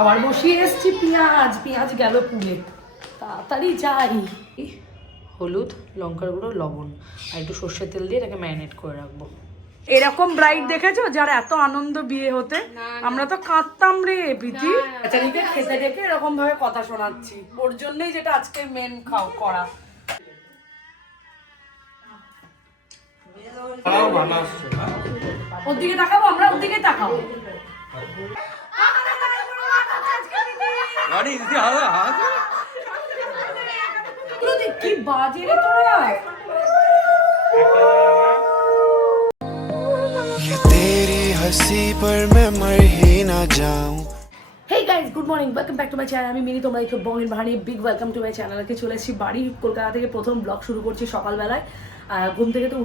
আবার বসিয়ে এসছি পেঁয়াজ, পেঁয়াজ গেল পুড়ে, তাড়াতাড়ি যাই। হলুদ, লঙ্কার গুঁড়ো, লবণ আর একটু সর্ষের তেল দিয়ে এটাকে ম্যারিনেট করে রাখবো। এরকম ব্রাইড দেখেছো যার এত আনন্দ বিয়ে হতে? আমরা তো কাঁদতাম রে প্রীতি। বেচারিকে খেতে ডেকে এরকম ভাবে কথা শোনাচ্ছি, ওর জন্যই যেটা আজকে মেন করা। ওর দিকে তাকাবো, আমরা ওর দিকে তাকাবো। কি বাজে রে তোরা। ये तेरी हंसी पर मैं मर ही ना जाऊं। Hey guys, good morning, welcome back to my channel. আমি মিনি, তোমরা একটু বঙ্গের ভাড়ি, বিগ ওয়েলকাম টু মাই চ্যানেলকে চলে এসেছি বাড়ি। কলকাতা থেকে প্রথম ব্লগ শুরু করছি সকালবেলায়। ঘুম থেকে তো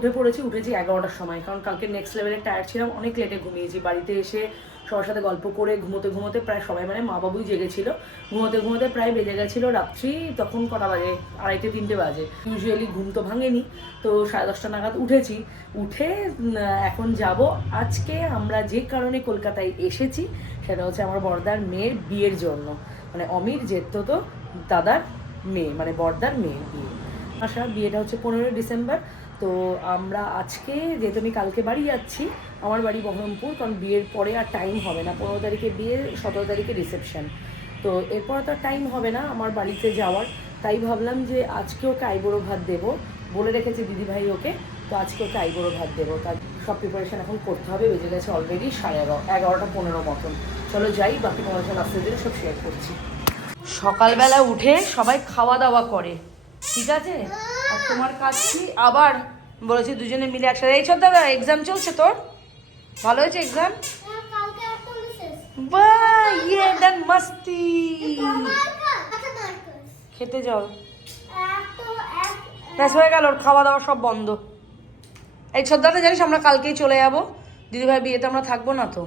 উঠেছি 11টার সময়, কারণ কালকে নেক্সট লেভেলের টায়ার্ড ছিলাম, অনেক লেটে ঘুমিয়েছি। বাড়িতে এসে সবার সাথে গল্প করে ঘুমোতে প্রায় সবাই, মানে মা বাবুই জেগেছিল, ঘুমোতে প্রায় বেজে গেছিলো রাত্রি। তখন কটা বাজে? 2:30-3টে বাজে। ইউজুয়ালি ঘুম তো ভাঙেনি, তো 10:30 নাগাদ উঠে এখন যাব। আজকে আমরা যে কারণে কলকাতায় এসেছি সেটা হচ্ছে আমার বড়দার মেয়ের বিয়ের জন্য, মানে অমির জেঠতো দাদার মেয়ে, মানে বড়দার মেয়ের বিয়ে। বিয়েটা হচ্ছে 15 ডিসেম্বর। তো আমরা আজকে, যেহেতু আমি কালকে বাড়ি যাচ্ছি, আমার বাড়ি বহরমপুর, কারণ বিয়ের পরে আর টাইম হবে না। 15 তারিখে বিয়ে, 17 তারিখে রিসেপশন, তো এরপর তো আর টাইম হবে না আমার বাড়িতে যাওয়ার। তাই ভাবলাম যে আজকে ওকে আইবুড়ো ভাত দেবো, বলে রেখেছে দিদিভাই ওকে, তো আজকে ওকে আইবুড়ো ভাত দেবো। তার সব প্রিপারেশন এখন করতে হবে। বেজে গেছে অলরেডি 11:15 মতন। চলো যাই, বাকি তোমার সাথে আস্তে ধীরে সব শেয়ার করছি। সকালবেলা উঠে সবাই খাওয়া দাওয়া করে, ঠিক আছে? আর তোমার কাজ কি? আবার বলেছি দুজনে মিলে একসাথে। এই সব দাদা, এক্সাম চলছে তোর? ভালো হয়েছে এক্সাম? বাহ, ইয়ে দেন মাস্তি। খেতে যাও, ব্যাস হয়ে গেল, ওর খাওয়া দাওয়া সব বন্ধ। এই শ্রদ্ধাটা জানিস আমরা কালকেই চলে যাবো, দিদিভাই বিয়েতে আমরা থাকবো না তো।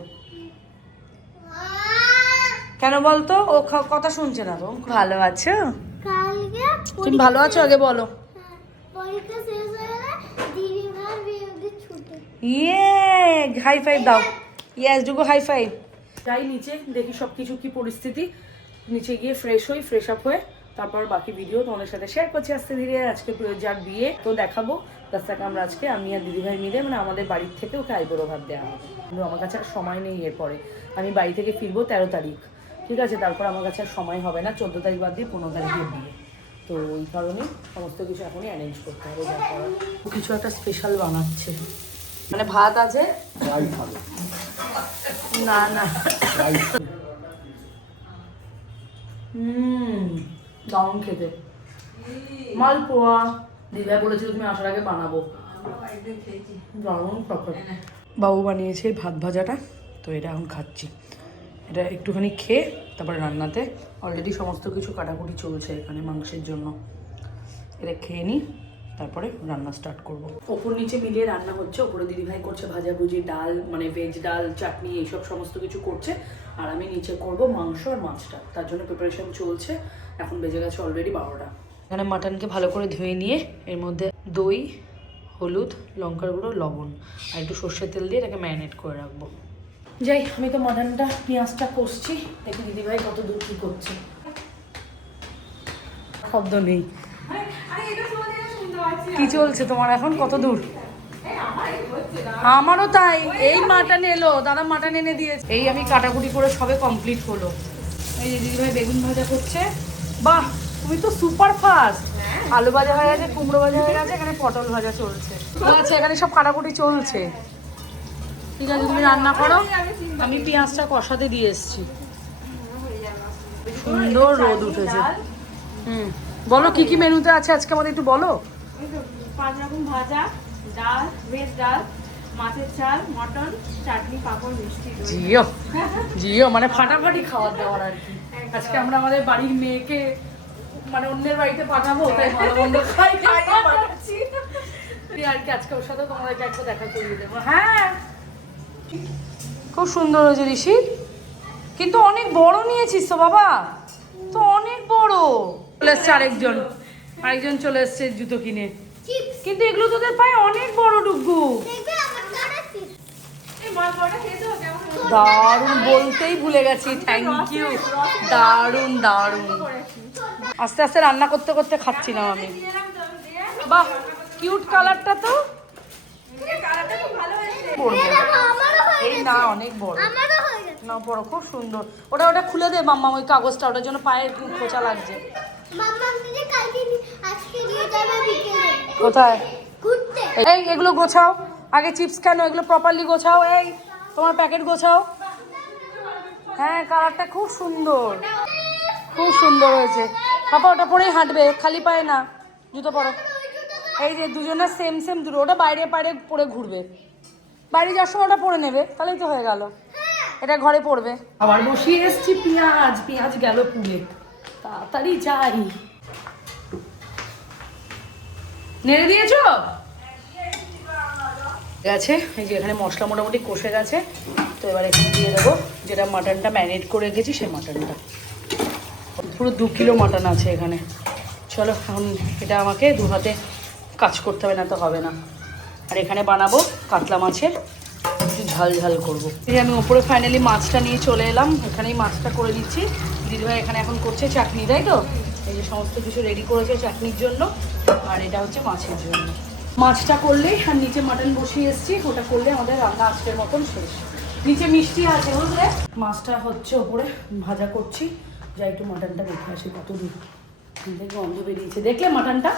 কেন বলতো? ও কথা শুনছে না তো। ভালো আছো? তুমি ভালো আছো আগে বলো। ইয়ে, হাই ফাইভ দাও। ইয়েস, ডুগো হাই ফাইভ। যাই নিচে, দেখি সব কিছু কি পরিস্থিতি। নিচে গিয়ে ফ্রেশ আপ হয়ে তারপর বাকি ভিডিও তোমাদের সাথে শেয়ার করছি আস্তে ধীরে। আজকে যার বিয়ে তো দেখাবো। রাস্তাকে আমরা আজকে, আমি আর দিদিভাই মিলে, মানে আমাদের বাড়ির থেকে ওকে আইবুড়ো ভাত দেওয়া হবে। কিন্তু আমার কাছে আর সময় নেই এরপরে। আমি বাড়ি থেকে ফিরবো 13 তারিখ, ঠিক আছে? তারপর আমার কাছে আর সময় হবে না। 14 তারিখ বাদ দিয়ে 15 তারিখে বিয়ে, তো ওই কারণে সমস্ত কিছু এখনই অ্যারেঞ্জ করতে হবে। যা করার কিছু একটা স্পেশাল বানাচ্ছে, মানে ভাত আছে না দারুণ খেতে। মালপোয়া দিদা বলেছিল তুমি আসার আগে বানাবো, দারুণ তখন। বাবু বানিয়েছে ভাত ভাজাটা, তো এটা এখন খাচ্ছি। এটা একটুখানি খেয়ে তারপরে রান্নাতে অলরেডি সমস্ত কিছু কাটাকুটি চলছে এখানে মাংসের জন্য। এটা খেয়ে নিই, তারপরে রান্না স্টার্ট করব। ওপর নিচে মিলিয়ে রান্না হচ্ছে। ওপরে দিদিভাই করছে ভাজাভুজি, ডাল, মানে ভেজ ডাল, চাটনি, এইসব সমস্ত কিছু করছে। আর আমি নিচে করব মাংস আর মাছটা, তার জন্য প্রিপারেশন চলছে। এখন বেজে গেছে অলরেডি 12টা। এখানে মাটনকে ভালো করে ধুয়ে নিয়ে এর মধ্যে দই, হলুদ, লঙ্কার গুঁড়ো, লবণ আর একটু সর্ষের তেল দিয়ে এটাকে ম্যারিনেট করে রাখবো। যাই, আমি তো মাটনটা, পেঁয়াজটা কষছি, দেখি দিদিভাই কত দূর কী করছে। শব্দ নেই। কি চলছে তোমার এখন? কত দূর? আমারও তাই। এই মাটন এলো, দাদা মাটন এনে দিয়েছে। এই আমি কাটাকুটি করে সবে কমপ্লিট হলো। এই যে দিদিভাই বেগুন ভাজা করছে। বাহ, তুমি তো সুপার ফাস্ট। আলু ভাজা হয়ে গেছে, কুমড়ো ভাজা হয়ে গেছে, এখানে পটল ভাজা চলছে। আচ্ছা, এখানে সব কাটাকুটি চলছে, ঠিক আছে? তুমি রান্না করো, আমি পেঁয়াজটা কষাতে দিয়ে এসছি। সুন্দর রোদ উঠেছে। বলো কি কি মেনুতে আছে আজকে আমাদের একটু বলো। 5 রকম ভাজা, ডাল, ভেজ ডাল, মাছের ঝাল, মটন, চাটনি, পাঁপড়, মিষ্টি, দই। জিও মানে ফাটাফাটি খাওয়া দাওয়ার আর কি। আজকে আমরা আমাদের বাড়ির মেয়েকে, মানে অন্যের বাড়িতে পাঠাবো, তাই ভালো মন্দ খাইয়ে পাঠাচ্ছি আর কি। আজকে ওর সাথে তোমাদেরকে একটু দেখা করিয়ে দেবো। হ্যাঁ, খুব সুন্দর হয়েছে ঋষি, কিন্তু অনেক বড় নিয়েছিস তো বাবা, তো অনেক বড়। চলে এসছে আরেকজন চলে এসছে জুতো কিনে, কিন্তু এগুলো তোদের পায়ে অনেক বড় ডুগু। এই মালপোয়াটা খেয়ে তো কেমন দারুণ, বলতেই ভুলে গেছি, থ্যাংক ইউ, দারুণ দারুণ। আস্তে আস্তে রান্না করতে করতে খাচ্ছিলাম আমি। বাহ, কিউট কালারটা তো। পড়বো এই না, অনেক বড় না, বড়, খুব সুন্দর। ওটা খুলে দে মাম্মা, ওই কাগজটা, ওটার জন্য পায়ে খোঁচা লাগছে। কোথায়? এই এগুলো গোছাও আগে, চিপস কেন, এগুলো প্রপারলি গোছাও। এই তোমার প্যাকেট গোছাও। হ্যাঁ, কালারটা খুব সুন্দর, খুব সুন্দর হয়েছে। পাপা ওটা পরেই হাঁটবে, খালি পায়ে না, জুতো পরো। এই যে দুজনের সেম সেম দুটো, ওটা বাইরে বাইরে পরে ঘুরবে, বাইরে যাওয়ার সময় ওটা পরে নেবে, তাহলেই তো হয়ে গেল। এটা ঘরে পড়বে। আবার বসিয়ে এসছি পেঁয়াজ, পেঁয়াজ গেল পুড়ে, তাড়াতাড়ি যাই। নেড়ে দিয়েছো? গেছে, এই যে এখানে মশলা মোটামুটি কষে গেছে, তো এবার এখানে দিয়ে দেবো যেটা মাটনটা ম্যারিনেট করে রেখেছি, সেই মাটনটা। পুরো 2 কিলো মাটন আছে এখানে। চলো এখন এটা আমাকে 2 হাতে কাজ করতে হবে, না তো হবে না। আর এখানে বানাবো কাতলা মাছের একটু ঝাল ঝাল করবো। এই আমি ওপরে ফাইনালি মাছটা নিয়ে চলে এলাম, এখানেই মাছটা করে দিচ্ছি। দিদিভাই এখানে এখন করছে চাটনি, তাই তো? এই যে সমস্ত কিছু রেডি করেছে চাটনির জন্য, আর এটা হচ্ছে মাছের জন্য। মাছটা করলেই, আর নিচে মাটন বসিয়ে এসেছি, ওটা করলে আমাদের রান্না আজকের মতন শেষ। নিচে মিষ্টি আছে বুঝলে। মাছটা হচ্ছে ওপরে ভাজা করছি, যাই একটু মাটনটা দেখে আসি কত দূর থেকে গন্ধ বেরিয়েছে। দেখলে মাটনটা?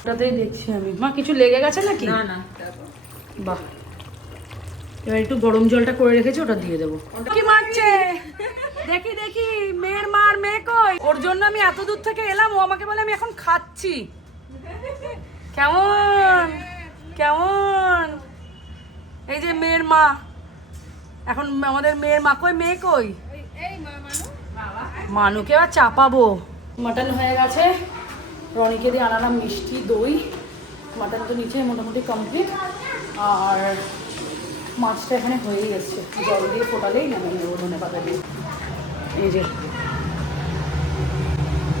ওটাতেই দেখছি আমি। মা কিছু লেগে গেছে নাকি? না না, বাহ। এবার একটু গরম জলটা করে রেখেছি, ওটা দিয়ে দেবো। কি মারছে দেখি দেখি, মেয়ের মার মেয়ে কই? ওর জন্য আমি এত দূর থেকে এলাম, ও আমাকে বলে আমি এখন খাচ্ছি। কেমন কেমন? এই যে মেয়ের মা, এখন আমাদের মেয়ের মা কই, মেয়ে কই? মানুকে আর চাপাবো। মাটন হয়ে গেছে, রনিকে দিয়ে আনালাম মিষ্টি দই। মাটন তো নিচে মোটামুটি কমপ্লিট, আর মাছটা এখানে হয়েই গেছে, জল দিয়ে ফোটালেই নামিয়ে নেবো ধনে পাতা দিয়ে। এই যে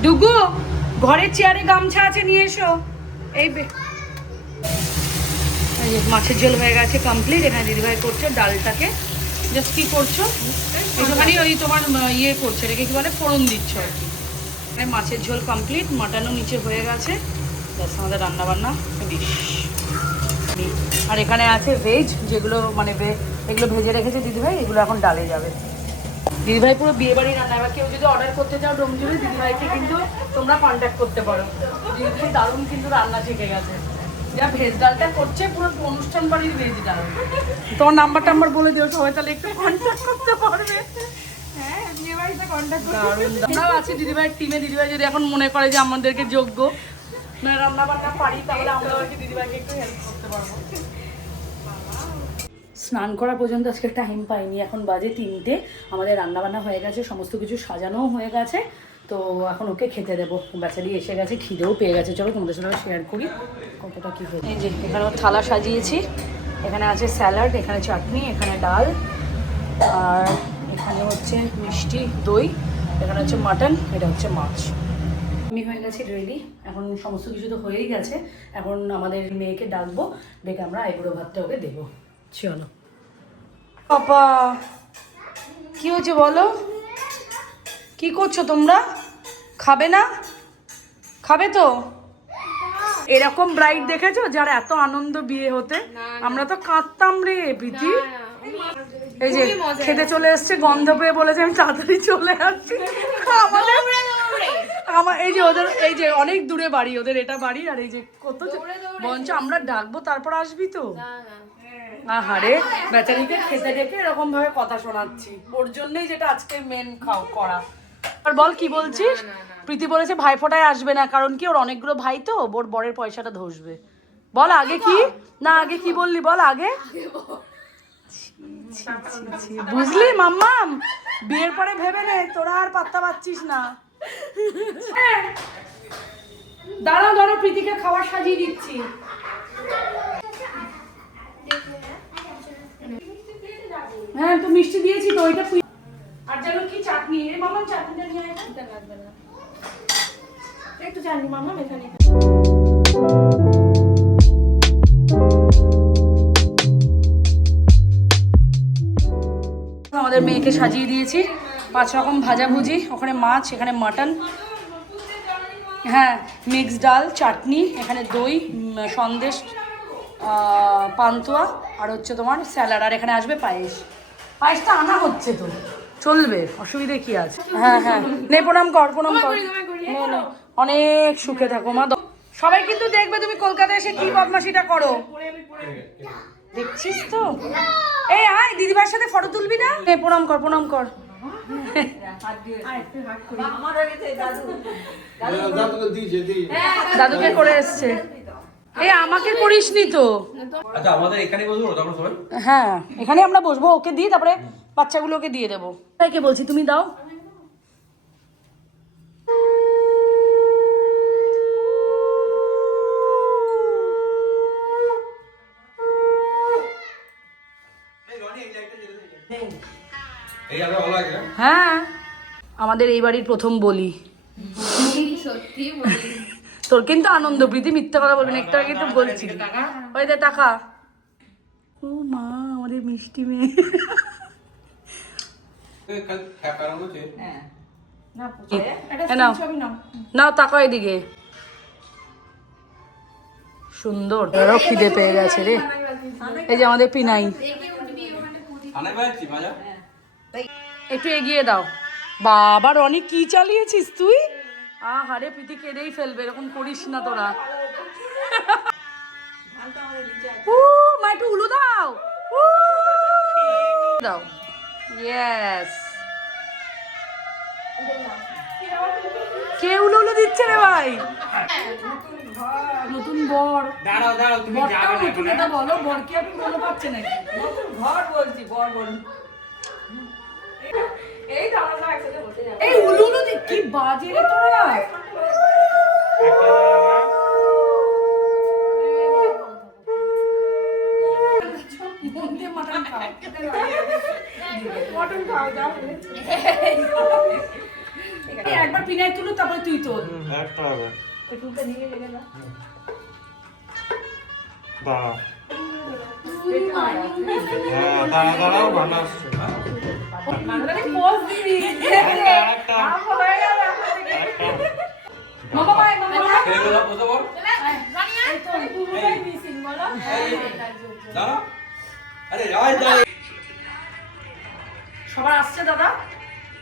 ডুগু, ঘরের চেয়ারে গামছা আছে, নিয়ে এসো। এই যে মাছের ঝোল হয়ে গেছে কমপ্লিট। এখানে দিদিভাই করছে ডালটাকে, জাস্ট কি করছো একটুখানি ওই তোমার ইয়ে করছে, এটাকে কি বলে, ফোড়ন দিচ্ছ আর কি। মাছের ঝোল কমপ্লিট, মাটনও নিচে হয়ে গেছে, ব্যাস আমাদের রান্নাবান্না ডিশ। আর এখানে আছে ভেজ, যেগুলো মানে এগুলো ভেজে রেখেছে দিদিভাই, এগুলো এখন ডালে যাবে। দিদিভাই পুরো বিয়ে বাড়ি রান্না। এবার কেউ যদি অর্ডার করতে চাও ডোমজুড়ে, দিদিভাইকে কিন্তু তোমরা কন্ট্যাক্ট করতে পারো। দিদিভাই দারুণ কিন্তু রান্না শিখে গেছে, যা ভেজ ডালটা করছে পুরো অনুষ্ঠান বাড়ির ভেজ ডাল। তোমার নাম্বার টাম্বার বলে দিও, সবাই তাহলে একটু কন্ট্যাক্ট করতে পারবে। হ্যাঁ, বিয়ে বাড়িতে কন্ট্যাক্ট করতে আমরাও আছি দিদিভাইয়ের টিমে। দিদিভাই যদি এখন মনে করে যে আমাদেরকে যোগ্য মানে রান্না বান্না পারি, তাহলে আমরা আর কি দিদিভাইকে একটু হেল্প করতে পারবো। স্নান করা পর্যন্ত আজকে টাইম পাইনি, এখন বাজে 3টে। আমাদের রান্নাবান্না হয়ে গেছে, সমস্ত কিছু সাজানোও হয়ে গেছে, তো এখন ওকে খেতে দেবো। বেচারি এসে গেছে, খিদেও পেয়ে গেছে। চলো তোমাদের সাথে শেয়ার করি কতটা কী হয়েছে। এই যে এখানে থালা সাজিয়েছি, এখানে আছে স্যালাড, এখানে চাটনি, এখানে ডাল, আর এখানে হচ্ছে মিষ্টি দই, এখানে হচ্ছে মাটন, এটা হচ্ছে মাছ। আমি হয়ে গেছি রেডি, এখন সমস্ত কিছু তো হয়েই গেছে। এখন আমাদের মেয়েকে ডাকবো, ডেকে আমরা আইবুড়ো ভাতটা ওকে দেবো। চলো। পাপা কি হয়েছে বলো, কি করছো তোমরা? খাবে না? খাবে তো? এরকম ব্রাইড দেখেছো যার এত আনন্দ বিয়ে হতে? আমরা তো কাঁদতাম রে প্রীতি। এই যে খেতে চলে এসছে, গন্ধ পেয়ে বলেছে আমি তাড়াতাড়ি চলে আসছি। আমার এই যে ওদের, এই যে অনেক দূরে বাড়ি ওদের, এটা বাড়ি, আর এই যে কত বঞ্চ, আমরা ডাকবো তারপর আসবি তো। আহারে বেচারিকে খেতে ডেকে এরকম ভাবে কথা শোনাচ্ছি, ওর জন্যই যেটা আজকে মেন করা। আর বল কি বলছিস? প্রীতি বলেছে ভাইফোঁটায় আসবে না, কারণ কি ওর অনেকগুলো ভাই তো, ওর বরের পয়সাটা ধসবে। বল আগে কি না, আগে কি বললি বল আগে। বুঝলি মাম্মাম, বিয়ের পরে ভেবে নে, তোরা আর পাত্তা পাচ্ছিস না। দাঁড়া ধরো, প্রীতিকে খাবার সাজিয়ে দিচ্ছি। হ্যাঁ তো মিষ্টি দিয়েছি তো, ওইটা আর যেন কি চাটনি। এই মামা চাটনিটা নিয়ে আয়, লাগবে না একটু চাটনি মামা এখানে। আমাদের মেয়েকে সাজিয়ে দিয়েছি 5 রকম ভাজাভুজি, ওখানে মাছ, এখানে মাটন, হ্যাঁ মিক্স ডাল, চাটনি, এখানে দই, সন্দেশ, পান্তুয়া, আর হচ্ছে তোমার স্যালাড, আর এখানে আসবে পায়েস। পায়েসটা আনা হচ্ছে তো, চলবে, অসুবিধে কি আছে। হ্যাঁ হ্যাঁ, নে প্রণাম কর, প্রণাম কর। নে, নে। অনেক সুখে থাকো মা। সবাই কিন্তু দেখবে তুমি কলকাতায় এসে কি বদমাশিটা করো, দেখছিস তো। এই আয়, দিদিভাইয়ের সাথে ফটো তুলবি না? নে প্রণাম কর, প্রণাম কর। দাদুকে করে এসছে। এই আমাকে করিসনি তো। আচ্ছা আমাদের এখানে বসবো তখন সবাই? হ্যাঁ এখানে আমরা বসবো, ওকে দিই তারপরে বাচ্চাগুলোকে দিয়ে দেবো। তাইকে বলছি তুমি দাও। এই আগে ভালো লাগে না? হ্যাঁ আমাদের এই বাড়ির প্রথম বলি। তোর কিন্তু আনন্দ, প্রীতি মিথ্যা কথা বলবি না, একটা আগে তো বলছি। ওই দে টাকা। ও মা, আমাদের মিষ্টি মেয়ে। নাও নাও, টাকা এদিকে। সুন্দর, আরো খিদে পেয়ে গেছে রে। এই যে আমাদের পিনাই, একটু এগিয়ে দাও। বাবা রনি কি চালিয়েছিস তুই? আহারে প্রীতি কেঁদেই ফেলবে, এরকম করিস না তোরা। মা একটু উলু দাও, দাও। ইয়েস, কে উলু উলু দিচ্ছে রে ভাই? নতুন বর। দাঁড়াও দাঁড়াও, তুমি বরটাও নতুন, এটা বলো, বর কি আপনি মনে পাচ্ছে নাকি? নতুন ঘর বলছি, বর বলুন। এই উলু উলু দি কি বাজে রে তোরা। একবার পিনাই তুলো, তারপরে তুই তোল। একটা হবে। দাঁড়াও ভালো আসছে। সবার আসছে দাদা,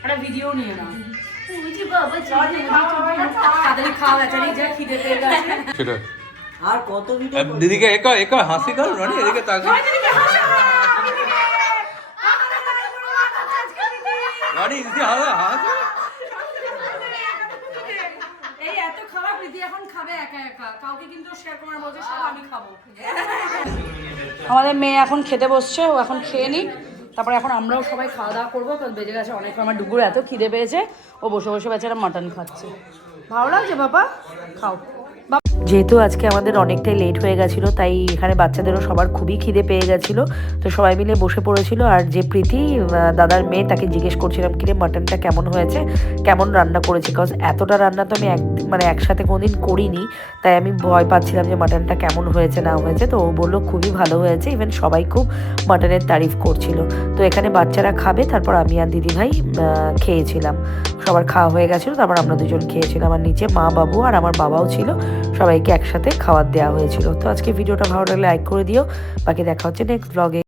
একটা ভিডিও নিয়ে নাও। তাড়াতাড়ি খাওয়া গেছে, যা খিদে পেয়ে গেছে। আর কত ভিডিও দিদিকে এক হাসি কর রনি, এদিকে তাকা। রনি দিদি হাস। এই এত খারাপ রীতি এখন খাবে একা একা, কাউকে কিন্তু শেয়ার করার বলছে, সব আমি খাবো। আমাদের মেয়ে এখন খেতে বসছে, ও এখন খেয়ে নিক, তারপরে এখন আমরাও সবাই খাওয়া দাওয়া করবো, কারণ বেজে গেছে অনেক। আমার ডুগুর এত খিদে পেয়েছে, ও বসে বসে বেচারা মাটন খাচ্ছে। ভালো লাগছে বাবা, খাও। যেহেতু আজকে আমাদের অনেকটাই লেট হয়ে গেছিলো, তাই এখানে বাচ্চাদেরও সবার খুবই খিদে পেয়ে গেছিলো, তো সবাই মিলে বসে পড়েছিল। আর যে প্রীতি দাদার মেয়ে, তাকে জিজ্ঞেস করছিলাম কিরে মাটনটা কেমন হয়েছে, কেমন রান্না করেছি, বিকজ এতটা রান্না তো আমি একসাথে কোনোদিন করিনি, তাই আমি ভয় পাচ্ছিলাম যে মাটনটা কেমন হয়েছে না হয়েছে। তো ও বললো খুবই ভালো হয়েছে, ইভেন সবাই খুব মাটনের তারিফ করছিল। তো এখানে বাচ্চারা খাবে, তারপর আমি আর দিদিভাই খেয়েছিলাম। সবার খাওয়া হয়ে গেছিলো, তারপর আমরা দুজন খেয়েছিলাম। আর নিচে মা, বাবু আর আমার বাবাও ছিল, সবাইকে একসাথে খাবার দেওয়া হয়েছিল। তো আজকে ভিডিওটা ভালো লাগলে লাইক করে দিও, বাকি দেখা হচ্ছে নেক্সট ব্লগে।